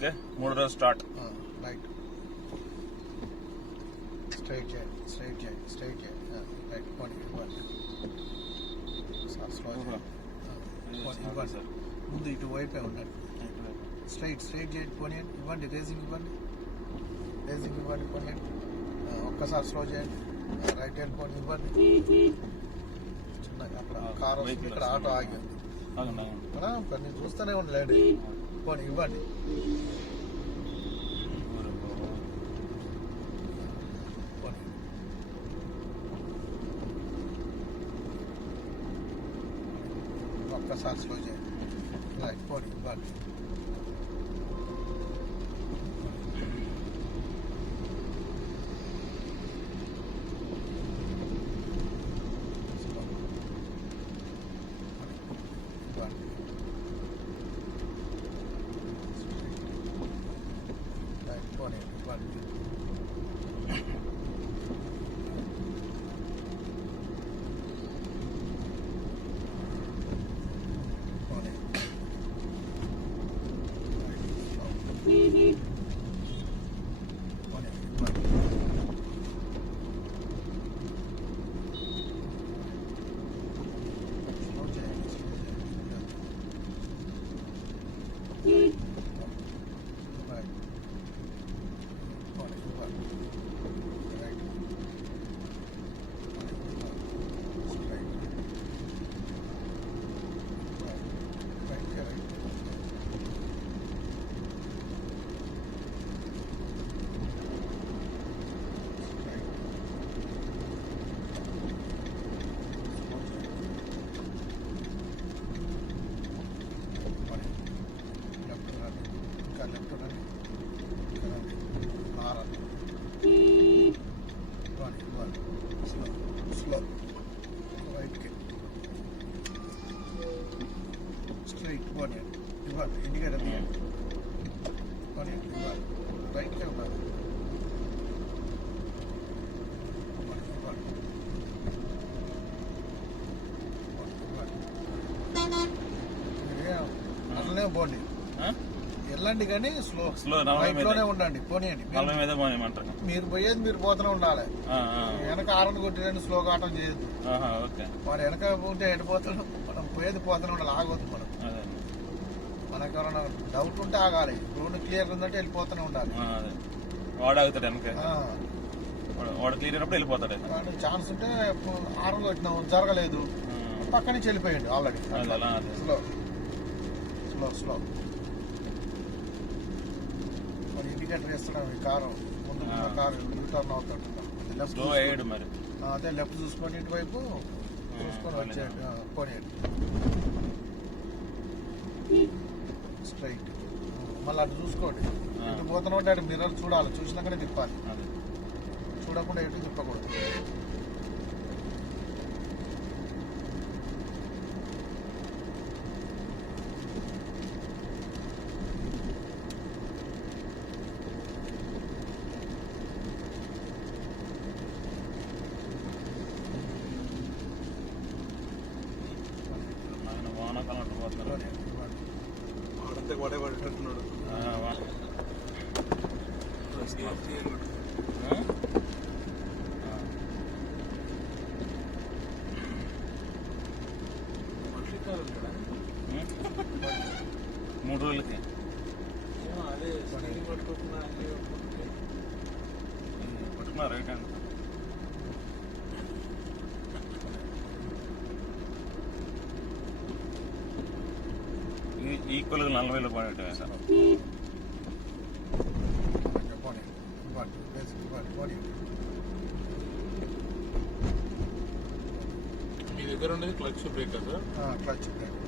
Okay, 3వ రోజు start. Right, straight చేయండి, స్ట్రైట్ చేయండి, స్ట్రైట్ చేయండి. రైట్, పోనీ ఇవ్వండి సార్, స్లో ఇవ్వండి సార్. ముందు ఇటు వైపే ఉండండి, స్ట్రైట్ చేయండి, పోనీ ఇవ్వండి, రేసింగ్ ఇవ్వండి, పోనీ. ఒక్కసారి స్లో చేయండి, రైట్ హ్యాండ్ పోనీ ఇవ్వండి. చిన్నగా అక్కడ కార్ వస్తుంది, ఇక్కడ ఆటో ఆగింది, నేను చూస్తూనే ఉండలేండి. పోనీ ఇవ్వండి, ఒక్కసారి స్లో చేయండి, రైట్ పోనీ ఇవ్వండి. స్లో రైట్కి స్ట్రైట్ పోనీ ఇవ్వండి, ఇండికేటర్ తీయండి, పోనీ ఇవ్వాలి, రైట్కే ఉండాలి, అట్లనే పోండి, వెళ్ళండి కానీ స్లో రైట్లోనే ఉండండి, పోనీయండి. మీరు పోయేది మీరు పోతూనే ఉండాలి, వెనక ఆరని కొట్టినండి, స్లో కావటం చేయొద్దు. వాడు వెనక ఉంటే ఎడిపోతాడు, మనం పోయేది పోతూనే ఉండాలి, ఆగొద్దు. మనకు ఎవరైనా డౌట్ ఉంటే ఆగాలి, రోడ్డు క్లియర్ ఉందంటే వెళ్ళిపోతూనే ఉండాలి. వాడు ఆగుతాడు వెనక, వాడు క్లియర్ అయినప్పుడు వెళ్ళిపోతాడు. వాడు ఛాన్స్ ఉంటే ఆరని కొట్టినాం జరగలేదు, పక్క నుంచి వెళ్ళిపోయాడు ఆల్రెడీ. స్లో ఇండికేటర్ వేస్తున్నాం, ఈ కారు ముందు కారు యూటర్న్ అవుతాడు, అదే లెఫ్ట్ చూసుకోండి, ఇటువైపు చూసుకొని వచ్చేయండి, పోనీయండి స్ట్రైట్. మళ్ళీ అటు చూసుకోండి, ఇటు పోతున్నా ఉంటే అటు మిర్రర్ చూడాలి, చూసినాకనే తిప్పాలి, చూడకుండా ఎటు తిప్పకూడదు. వాడంతే వాడే పడేటట్టున్నాడు. మూడు రోజులకి అదే పట్టుకున్నా రైట్ హ్యాండ్. ఈక్వల్గా 40,000 పడేట సార్. మీ దగ్గర ఉండేది క్లచ్ బ్రేక్ కదా? Clutch brake.